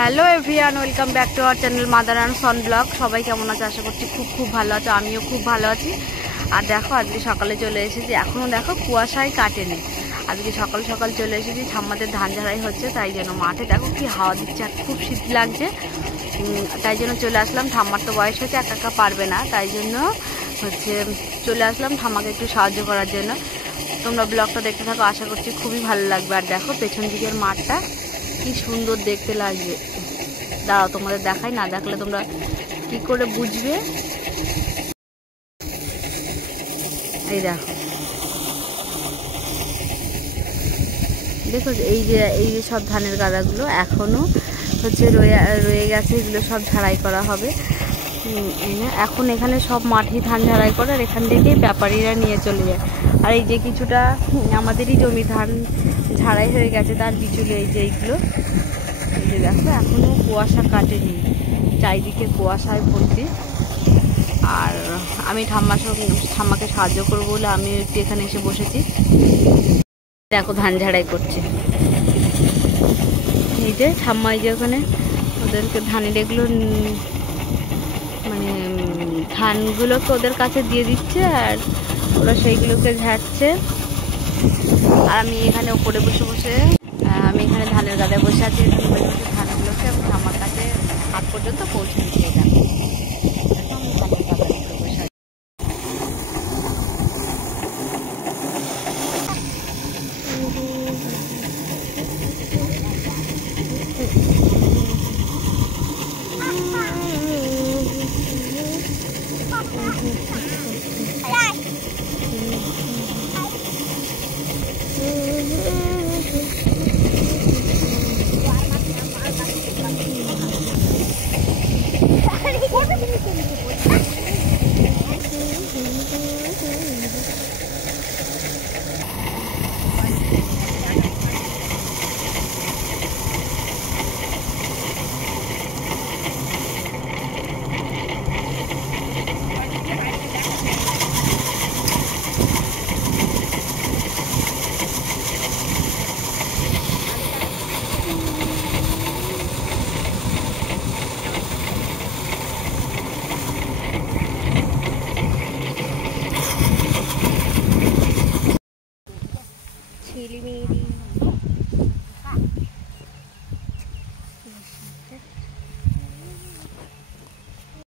Hello everyone, welcome back to our channel mother and Son blog. সবাই কেমন আছে? আশা করছি খুব ভালো আছে। আমিও খুব ভালো আছি। আর দেখো, আজকে সকালে চলে এসেছি। এখনও দেখো কুয়াশায় কাটেনি। আজকে সকাল সকাল চলে এসেছি। ঠাম্মাদের ধান ঝাড়াই হচ্ছে, তাই জন্য মাঠে দেখো কি হাওয়া দিচ্ছে, আর খুব শীত লাগছে। তাই জন্য চলে আসলাম। ঠাম্মার তো বয়স হচ্ছে, একা একা পারবে না, তাই জন্য চলে আসলাম ঠাম্মাকে একটু সাহায্য করার জন্য। তোমরা ব্লগটা দেখতে থাকো, আশা করছি খুবই ভালো লাগবে। আর দেখো পেছন দিকের মাঠটা কি সুন্দর দেখতে লাগবে। দাঁড়াও তোমাদের দেখাই, না দেখলে তোমরা কি করে বুঝবে। এই দেখো, দেখো এই যে সব ধানের গাদাগুলো এখনো রয়ে গেছে। এগুলো সব ঝাড়াই করা হবে। এখন এখানে সব মাঠেই ধান ঝাড়াই করে, আর এখান থেকেই ব্যাপারীরা নিয়ে চলে যায়। আর এই যে কিছুটা আমাদেরই জমি ধান ঝাড়াই হয়ে গেছে, তার বিচুলে এই যে এইগুলো, এই যে দেখো এখনো কুয়াশা কাটেনি, চারিদিকে কুয়াশায় ভর্তি। আর আমি ঠাম্মাকে সাহায্য করবো বলে আমি একটু এখানে এসে বসেছি। দেখো ধান ঝাড়াই করছে এই যে ঠাম্মা, এই যে ওখানে ওদেরকে ধানের এগুলো মানে ধানগুলোকে ওদের কাছে দিয়ে দিচ্ছে, আর ওরা সেইগুলোকে ঝাড়ছে। আর আমি এখানে ওপরে বসে আমি এখানে ধানের গাদায় বসে আছি। এখানে বসে ধানগুলোকে আমি ঠাম্মার কাছে হাত পর্যন্ত পৌঁছে দিচ্ছি।